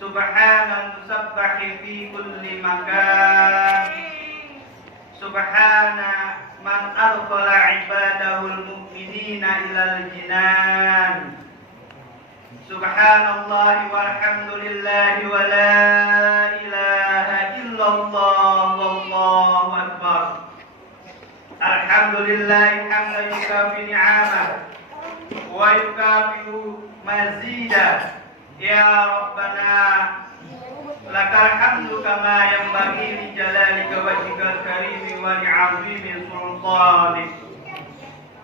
Subhana musabbahi fi kulli makan. Subhana man adkhala ibadahul mu'minina ilal jinan. Subhanallah walhamdulillahi wa la ilaha illallah wallahu akbar. Alhamdulillahi hamdan yukafi ni'amah wa yukafi mazidah. Ya Rabbana lakal hamdu kama yanbaghi li jalalika wajhikal karimi wa li'azimi sultanik.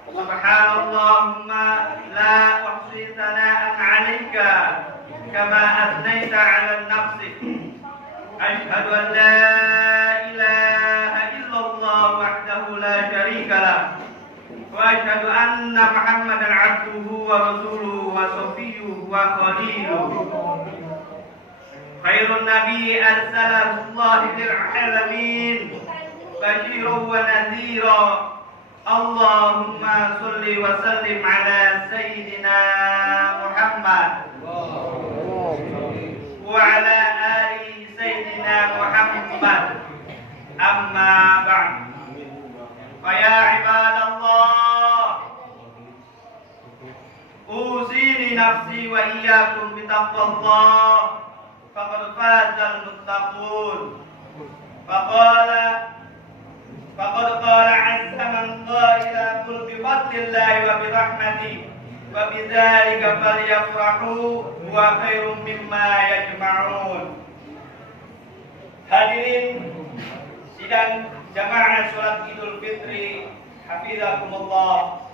Subhanallahumma la uhsi thana'an 'alaika kama athnayta 'ala nafsik. Ashhadu an la ilaha illallah wahdahu la syarika lah wa ashhadu anna Muhammadan 'abduhu wa rasuluhu wa safiyyuhu wa khaliluhu. Khairun nabi arsalahu Allah lil alamin basyiran wa nadhira. Allahumma sholli wa sallim ala sayyidina Muhammad wa ala ali sayyidina Muhammad. Amma ba'd. Fa ya ibadallah, usini nafsi wa iyyakum bi taqwallah faqad fazal muttaqun. Faqad qala 'azza man qala qul bi fadlillahi wa bi rahmatihi wa bidzalika falyafrahu wa khairum mimma yajma'un. Hadirin sidang jamaah salat Idul Fitri, hafizakumullah.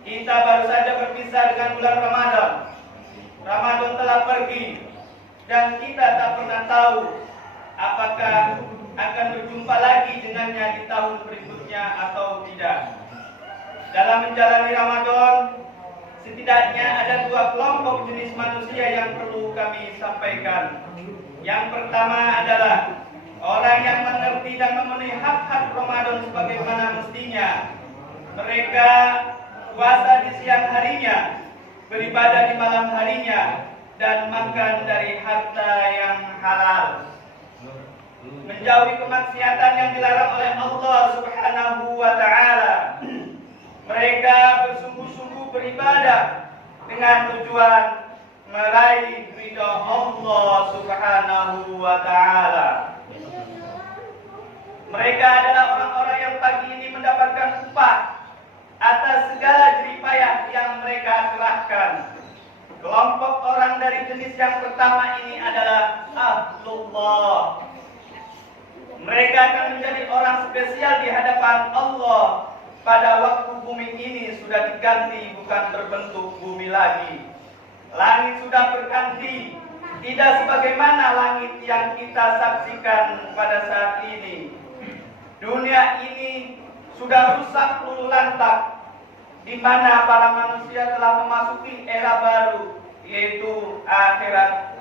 Kita baru saja berpisah dengan bulan Ramadan. Ramadan telah pergi dan kita tak pernah tahu apakah akan berjumpa lagi dengannya di tahun berikutnya atau tidak. Dalam menjalani Ramadan, setidaknya ada dua kelompok jenis manusia yang perlu kami sampaikan. Yang pertama adalah orang yang mengerti dan memenuhi hak-hak Ramadan sebagaimana mestinya. Mereka puasa di siang harinya, beribadah di malam harinya, dan makan dari harta yang halal, menjauhi kemaksiatan yang dilarang oleh Allah Subhanahu wa ta'ala. Mereka bersungguh-sungguh beribadah dengan tujuan meraih ridha Allah Subhanahu wa ta'ala. Mereka adalah orang-orang yang pagi ini mendapatkan upah atas segala jerih payah yang mereka kerahkan. Kelompok orang dari jenis yang pertama ini adalah Ahlullah. Mereka akan menjadi orang spesial di hadapan Allah pada waktu bumi ini sudah diganti, bukan berbentuk bumi lagi. Langit sudah berganti, tidak sebagaimana langit yang kita saksikan pada saat ini. Dunia ini sudah rusak luluh lantak, di mana para manusia telah memasuki era baru, yaitu akhirat.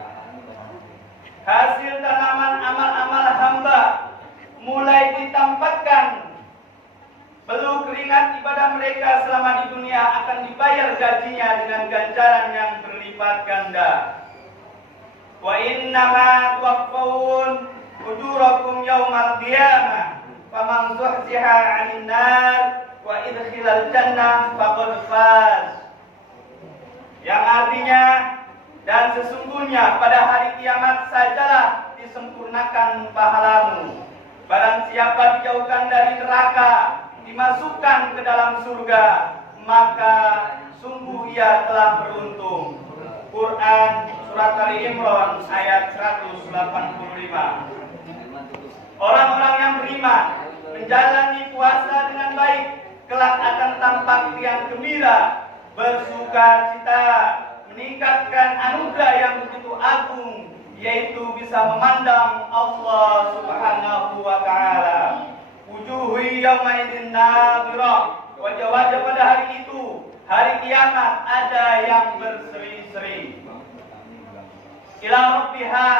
Hasil tanaman amal-amal hamba mulai ditampakkan. Belum keringat ibadah mereka selama di dunia akan dibayar gajinya dengan ganjaran yang berlipat ganda. Wa innama tuwaffawun ujurakum yaumal qiyamah faman zuhziha 'anil nar wa idkhilal jannah faqad faz. Yang artinya, dan sesungguhnya pada hari kiamat sajalah disempurnakan pahalamu. Barang siapa dijauhkan dari neraka, dimasukkan ke dalam surga, maka sungguh ia telah beruntung. Quran Surat Ali Imran ayat 185. Orang-orang yang beriman menjalani puasa dengan baik, kelak akan tampak riang gembira, bersuka cita, meningkatkan anugerah yang begitu agung, yaitu bisa memandang Allah Subhanahu wa ta'ala. Wujuhu yaumaidin nadhirah, wajah-wajah pada hari itu, hari kiamat, ada yang berseri-seri. Ila rabbiha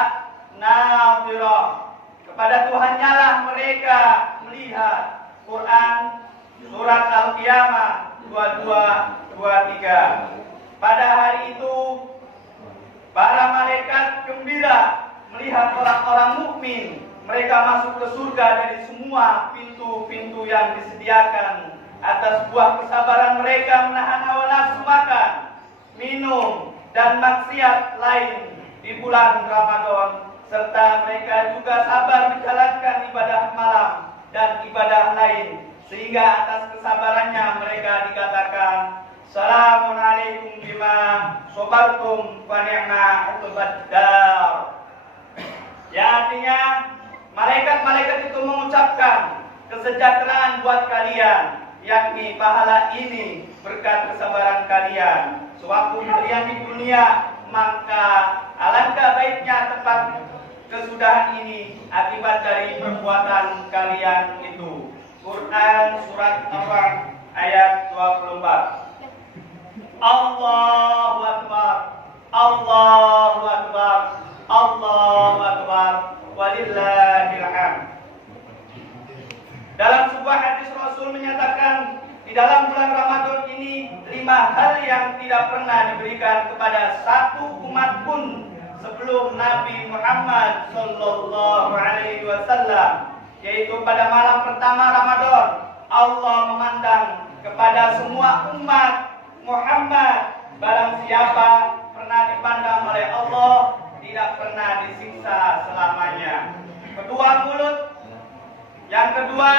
nadhirah, kepada Tuhannya lah mereka melihat. Quran Surat Al-Qiyamah 22-23. Pada hari itu para malaikat gembira melihat orang-orang mukmin mereka masuk ke surga dari semua pintu-pintu yang disediakan atas buah kesabaran mereka menahan hawa nafsu makan, minum, dan maksiat lain di bulan Ramadan, serta mereka juga sabar menjalankan ibadah malam dan ibadah lain, sehingga atas kesabarannya mereka dikatakan Salamun alaikum bima sobartum fa ni'ma uqbad dar. Ya, artinya malaikat-malaikat itu mengucapkan kesejahteraan buat kalian, yakni pahala ini berkat kesabaran kalian sewaktu kalian di dunia, maka alangkah baiknya tempat kesudahan ini akibat dari perbuatan kalian itu. Quran surat Al-Anfal ayat 24. Allahu Akbar, Allahu Akbar, Allahu Akbar, walillahil hamd. Dalam sebuah hadis Rasul menyatakan, di dalam bulan Ramadan ini 5 hal yang tidak pernah diberikan kepada satu umat pun sebelum Nabi Muhammad sallallahu alaihi wasallam, yaitu pada malam pertama Ramadan Allah memandang kepada semua umat Muhammad, barang siapa pernah dipandang oleh Allah tidak pernah disiksa selamanya. Yang kedua,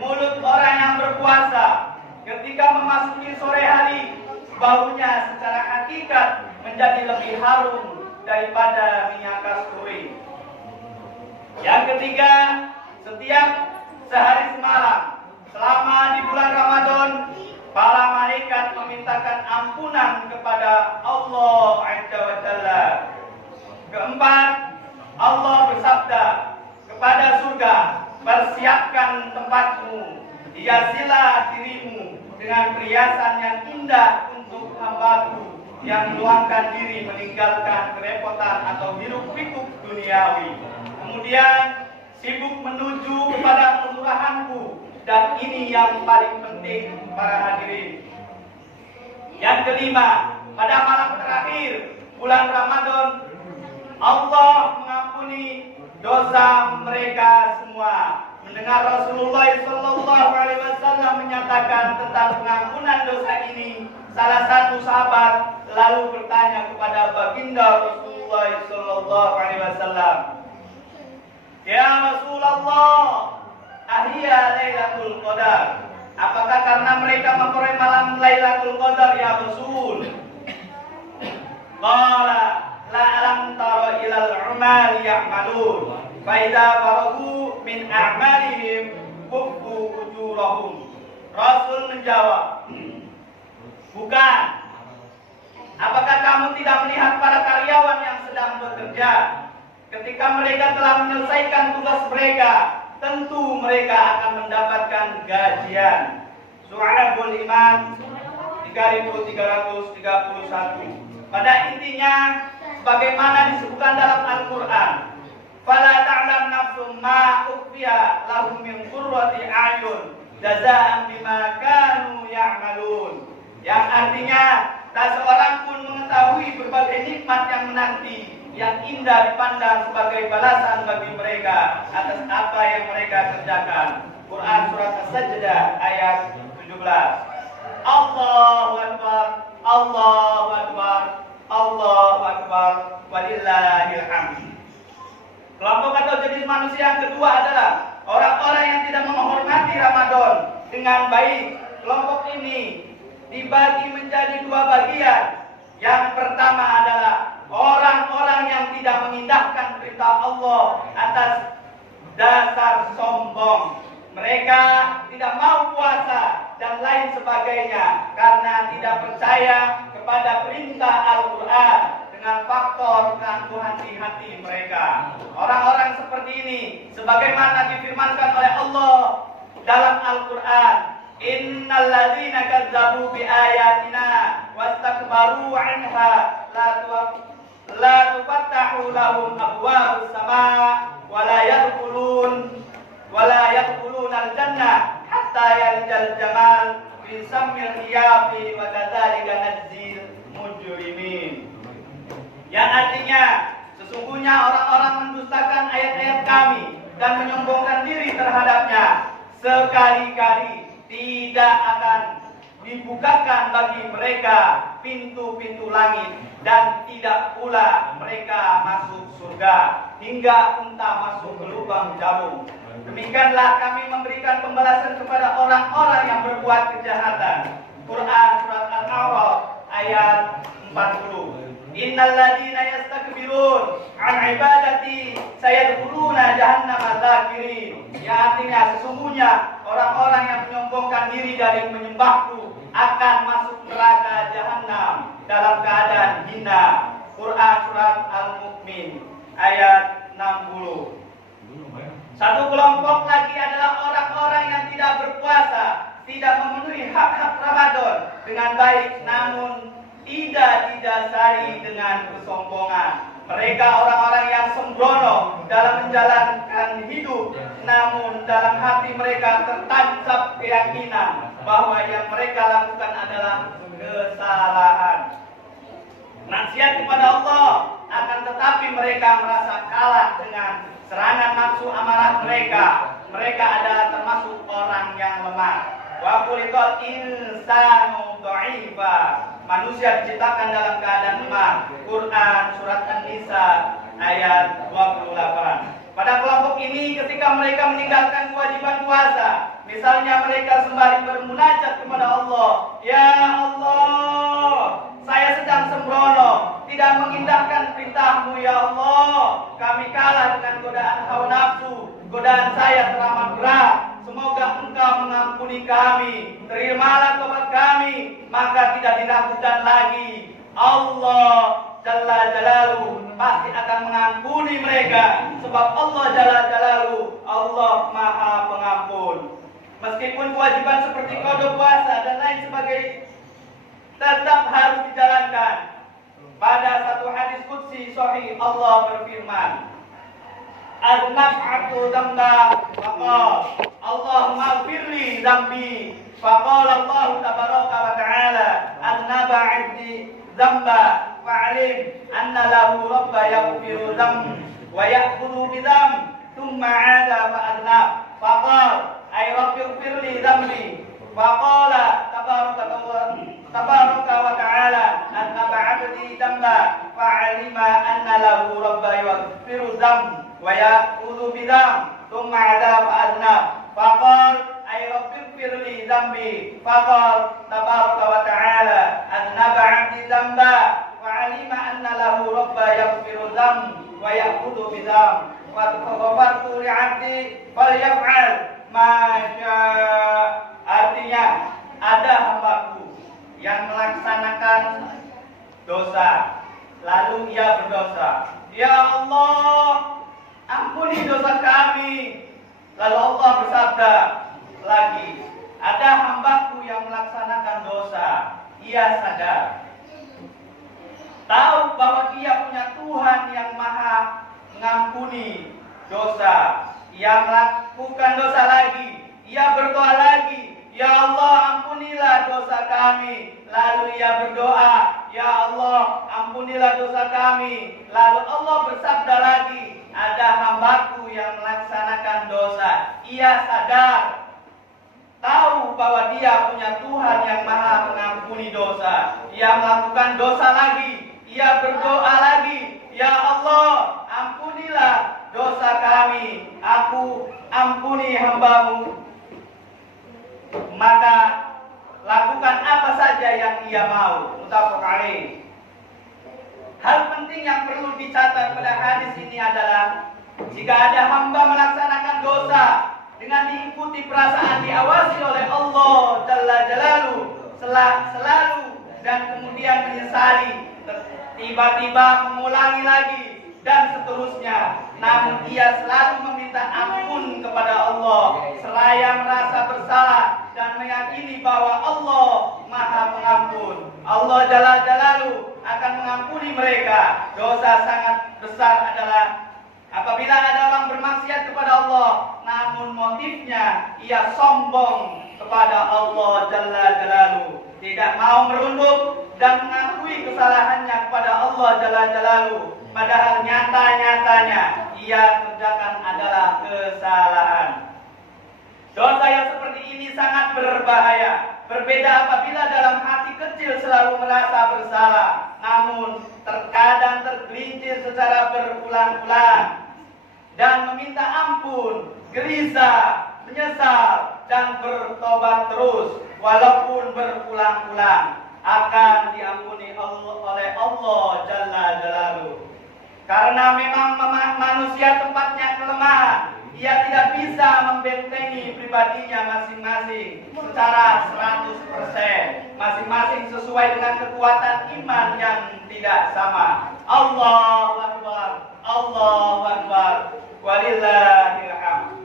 mulut orang yang berpuasa ketika memasuki sore hari, baunya secara hakikat menjadi lebih harum daripada minyak kasturi. Yang ketiga, setiap sehari semalam selama di bulan Ramadan, para malaikat memintakan ampunan kepada Allah Azza wa Jalla. Keempat, Allah bersabda kepada surga, persiapkan tempatmu, hiasilah dirimu dengan perhiasan yang indah untuk hambaku yang meluangkan diri meninggalkan kerepotan atau hiruk-pikuk duniawi. Kemudian sibuk menuju kepada kemurahanku, dan ini yang paling penting para hadirin. Yang kelima, pada malam terakhir bulan Ramadan, Allah mengampuni dosa mereka semua. Mendengar Rasulullah sallallahu alaihi wasallam menyatakan tentang pengampunan dosa ini, salah satu sahabat lalu bertanya kepada baginda Rasulullah sallallahu alaihi wasallam, "Ya Rasulullah, ahya Lailatul Qadar. Apakah karena mereka memperoleh malam Lailatul Qadar ya Rasul?" Qala la alam tara ilal umal ya'malun fa idza faragu min a'malihim kufu ujurahum. Rasul menjawab, "Bukan. Apakah kamu tidak melihat para karyawan yang sedang bekerja? Ketika mereka telah menyelesaikan tugas mereka, tentu mereka akan mendapatkan gajian." Syu'arabul Iman 3331. Pada intinya, sebagaimana disebutkan dalam Al-Quran, "Fala ta'lam nafsum ma ukhfiya lahum min qurrati a'yun jazaa'an bima kanu ya'malun." Yang artinya, tak seorang pun mengetahui berbagai nikmat yang menanti, yang indah dipandang sebagai balasan bagi mereka atas apa yang mereka kerjakan. Quran surat As-Sajdah ayat 17. Allahu Akbar, Allahu Akbar, Allahu Akbar, walillahil hamd. Kelompok atau jenis manusia yang kedua adalah orang-orang yang tidak menghormati Ramadan dengan baik. Kelompok ini dibagi menjadi 2 bagian. Yang pertama adalah orang-orang yang tidak mengindahkan perintah Allah atas dasar sombong. Mereka tidak mau puasa dan lain sebagainya karena tidak percaya kepada perintah Al-Quran dengan faktor keangkuhan di hati mereka. Orang-orang seperti ini sebagaimana difirmankan oleh Allah dalam Al-Quran, "Innal ladzina kadzdzabu bi ayatina wastakbaru 'anha la tufattahu lahum abwabus samaa wa la yadkhulun al-jannah hatta yalijal jamal fi sammil khiyafi wa kadzalika najzil mujrimin." Yang artinya Sesungguhnya orang-orang mendustakan ayat-ayat kami dan menyombongkan diri terhadapnya, sekali-kali tidak akan dibukakan bagi mereka pintu-pintu langit, dan tidak pula mereka masuk surga hingga unta masuk ke lubang jarum. Demikianlah kami memberikan pembalasan kepada orang-orang yang berbuat kejahatan. Quran surat Al-A'raf ayat 40. Innal ladzina yastakbirun an ibadati sayadkhuluna jahannama dzakirin. Ya, artinya sesungguhnya orang-orang yang menyombongkan diri dari menyembahku akan masuk neraka jahanam dalam keadaan hina. Quran surat Al-Mu'min ayat 60. Satu kelompok lagi adalah orang-orang yang tidak berpuasa, tidak memenuhi hak-hak Ramadan dengan baik, namun tidak didasari dengan kesombongan. Mereka orang-orang yang sembrono dalam menjalankan hidup, namun dalam hati mereka tertancap keyakinan bahwa yang mereka lakukan adalah kesalahan. Maksiat kepada Allah, akan tetapi mereka merasa kalah dengan serangan nafsu amarah mereka. Mereka adalah termasuk orang yang lemah. Wa khuliqal insanu dha'ifa. Manusia diciptakan dalam keadaan lemah. Quran surat An-Nisa ayat 28. Pada kelompok ini ketika mereka meninggalkan kewajiban puasa, misalnya mereka sembari bermunajat kepada Allah, ya Allah, saya sedang sembrono, tidak mengindahkan perintah-Mu ya Allah. Kami kalah dengan godaan hawa nafsu, godaan saya teramat berat. Semoga Engkau mengampuni kami, terimalah tobat kami, maka tidak diragukan lagi. Allah Jalla Jalaluhu pasti akan mengampuni mereka, sebab Allah Jalla Jalaluhu Allah Maha Pengampun. Meskipun kewajiban seperti qada puasa dan lain sebagainya tetap harus dijalankan. Pada satu hadis qudsi sahih Allah berfirman, "Adnaf'atu dzamba faqala Allahumma ighfirli dzambi." Faqala Allah tabaraka wa ta'ala, "Adnaba 'abdi dzamba fa'alim anna lahu rabba yaghfiru dzamb wa ya'khudhu bi dzamb thumma 'ada fa'adnab." Faqala ay rabbi ighfirli dzambi. Faqala tabaraka wa ta'ala, "Adnaba 'abdi dzamba fa'alima anna lahu rabba yaghfiru dzamb wa ya'khudhu bi dzamb thumma 'ada fa'adnab." Faqala ay rabbi ighfirli dzambi. Faqala tabaraka wa ta'ala, "Adnaba 'abdi dzamba fa'alima anna lahu rabba yaghfiru dzamb wa ya'khudhu bi dzamb wa ghafartu li 'abdi falyaf'al ma syaa." Artinya, ada hambaku yang melaksanakan dosa, lalu ia berdosa, "Ya Allah, ampuni dosa kami." Lalu Allah bersabda lagi, ada hambaku yang melaksanakan dosa, ia sadar, tahu bahwa dia punya Tuhan yang maha mengampuni dosa. Ia melakukan dosa lagi, ia berdoa lagi, "Ya Allah, ampunilah dosa kami." Lalu ia berdoa, "Ya Allah, ampunilah dosa kami." Lalu Allah bersabda lagi, ada hambaku yang melaksanakan dosa. Ia sadar, tahu bahwa dia punya Tuhan yang maha mengampuni dosa. Ia melakukan dosa lagi, ia berdoa lagi, "Ya Allah, ampunilah dosa kami. Aku ampuni hamba-Mu." Maka lakukan apa saja yang ia mau. Muttafaq alaih. Hal penting yang perlu dicatat pada hadis ini adalah, jika ada hamba melaksanakan dosa dengan diikuti perasaan diawasi oleh Allah Jalla Jalaluhu selalu dan kemudian menyesali, tiba-tiba mengulangi lagi dan seterusnya, namun ia selalu meminta ampun kepada Allah seraya merasa bersalah dan meyakini bahwa Allah Maha Pengampun. Allah Jalla Jalaluhu akan mengampuni mereka. Dosa sangat besar adalah apabila ada orang bermaksiat kepada Allah, namun motifnya ia sombong kepada Allah Jalla Jalaluhu, tidak mau merunduk dan mengakui kesalahannya kepada Allah Jalla Jalaluhu, padahal nyata ia kerjakan adalah kesalahan. Dosa yang seperti ini sangat berbahaya. Berbeda apabila dalam hati kecil selalu merasa bersalah, namun terkadang tergelincir secara berulang-ulang dan meminta ampun, gelisah, menyesal, dan bertobat terus walaupun berulang-ulang, akan diampuni oleh Allah Jalla Jalaluhu. Karena memang manusia tempatnya kelemahan, ia tidak bisa membentengi pribadinya masing-masing secara 100%, masing-masing sesuai dengan kekuatan iman yang tidak sama. Allahu Akbar, Allahu Akbar, walillahil hamd.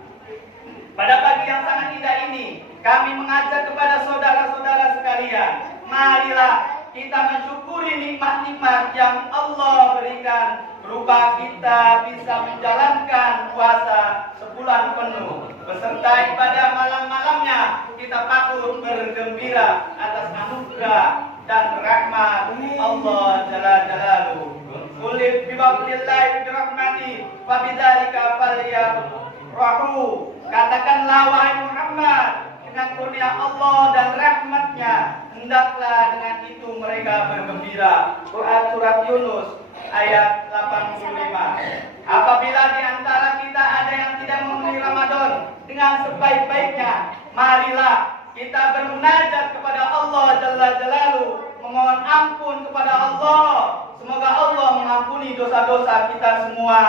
Pada pagi yang sangat indah ini, kami mengajak kepada saudara-saudara sekalian, marilah kita mensyukuri nikmat-nikmat yang Allah berikan, berupa kita bisa menjalankan puasa sebulan penuh beserta ibadah malam-malamnya. Kita patut bergembira atas anugerah dan rahmat Allah Jalla Jalaluhu. Qul bi fadlillahi wa rahmatihi fa bidzalika falyafrahu. Katakanlah wahai Muhammad, dengan kurnia Allah dan rahmatnya hendaklah dengan itu mereka bergembira. Quran surat Yunus ayat 85. Apabila di antara kita ada yang tidak memenuhi Ramadan dengan sebaik-baiknya, marilah kita bermunajat kepada Allah Jalla Jalaluhu, memohon ampun kepada Allah. Semoga Allah mengampuni dosa-dosa kita semua.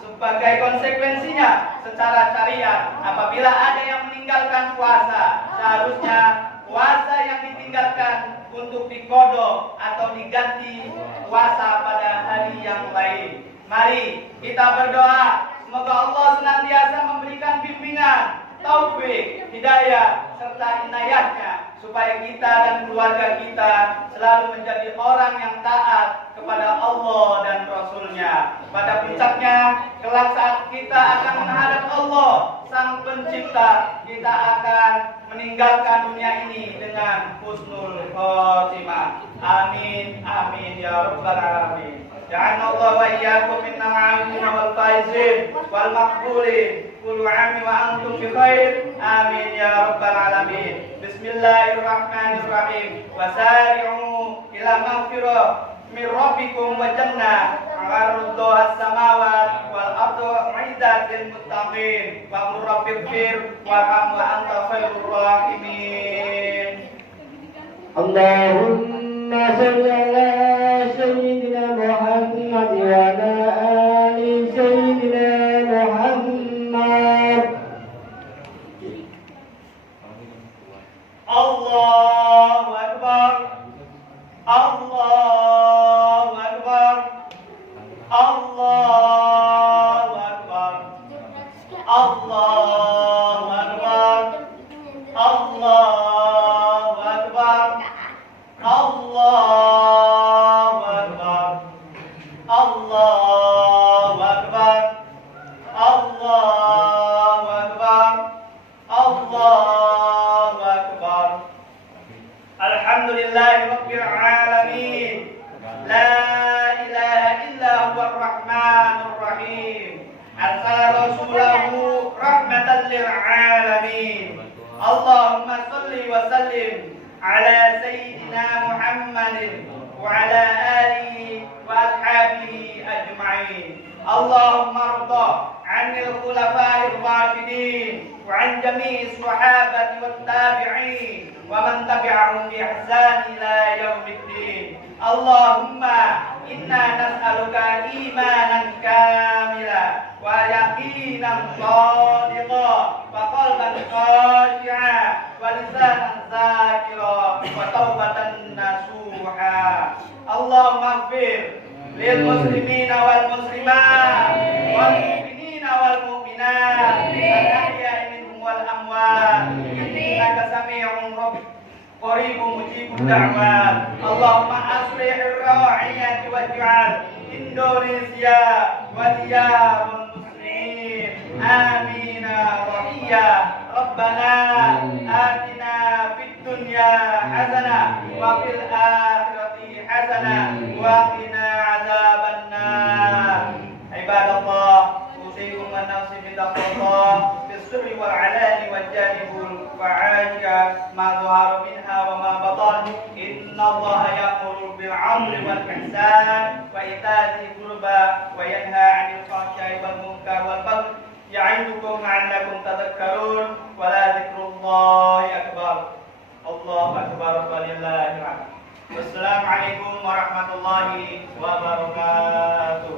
Sebagai konsekuensinya secara syariat, apabila ada yang meninggalkan puasa, seharusnya puasa yang ditinggalkan untuk dikodok atau diganti puasa pada hari yang lain. Mari kita berdoa, semoga Allah senantiasa memberikan bimbingan, taufik, hidayah, serta inayahnya, supaya kita dan keluarga kita selalu menjadi orang yang taat kepada Allah dan Rasul-Nya. Pada puncaknya, kelak saat kita akan menghadap Allah, Sang Pencipta, kita akan meninggalkan dunia ini dengan husnul khotimah. Amin, amin ya rabbal alamin. Ja'alna Allah wa iyyakum minal 'amin wal faizin wal maqbulin. Kullu 'amin wa antum bi khair. Amin ya rabbal alamin. Bismillahirrahmanirrahim. Wasari'u ila maghfirah min rabbikum wa jannah 'arduha as-samawati wal ardu 'iddat lil muttaqin. Wa qur rabbighfir warham wa anta khairur rahimin. Allahumma shalli ala sayyidina Muhammad wa ala ali sayyidina Muhammad. Allahu Akbar, Allahu Akbar, Allahu Akbar, Allahu Akbar, Allahu Akbar, Allahu Akbar, Allahu Akbar, Allahu Akbar, Allahu Akbar. Alhamdulillahi Rabbil Alamin. La ilaha illa huwa ar-Rahmanur Rahim. Arsala rasulahu rahmatan lil alamin. Allahumma salli wa sallim ala sayyidina Muhammadin wa ala alihi wa ashabihi ajma'in. Allahumma rida 'anil khulafa'ir rasyidin wa 'an jami'is sahabati wat tabi'in wa man tabi'ahum bi ihsan ila yaumiddin. Allahumma inna nas'aluka imanan kamila wa yaqinan shadiqa wa qalban khashi'a wa lisanan zakira wa taubatan nasuha. Allahumma ighfir lil muslimina wal muslimat wal mu'minina wal mu'minat al-ahya'i minhum wal amwat innaka sami'un qaribun mujibud da'wat. Allahumma aslihir ra'iyati waj'al Indonesia wadiyarul muslimin amina rahiya. Rabbana atina fid dunya hasanah wa fil akhirati hasanah wa qina adzabannar. Ibadallah, السر والعلان واجتنبوا الفواحش ما ظهر منها وما بطن إن الله يأمر بالعدل والإحسان وإيتاء ذي القربى وينهى عن الفحشاء والمنكر والبغي يعظكم لعلكم تذكرون ولذكر الله أكبر الله أكبر ولله الحمد. Wassalamualaikum warahmatullahi wabarakatuh.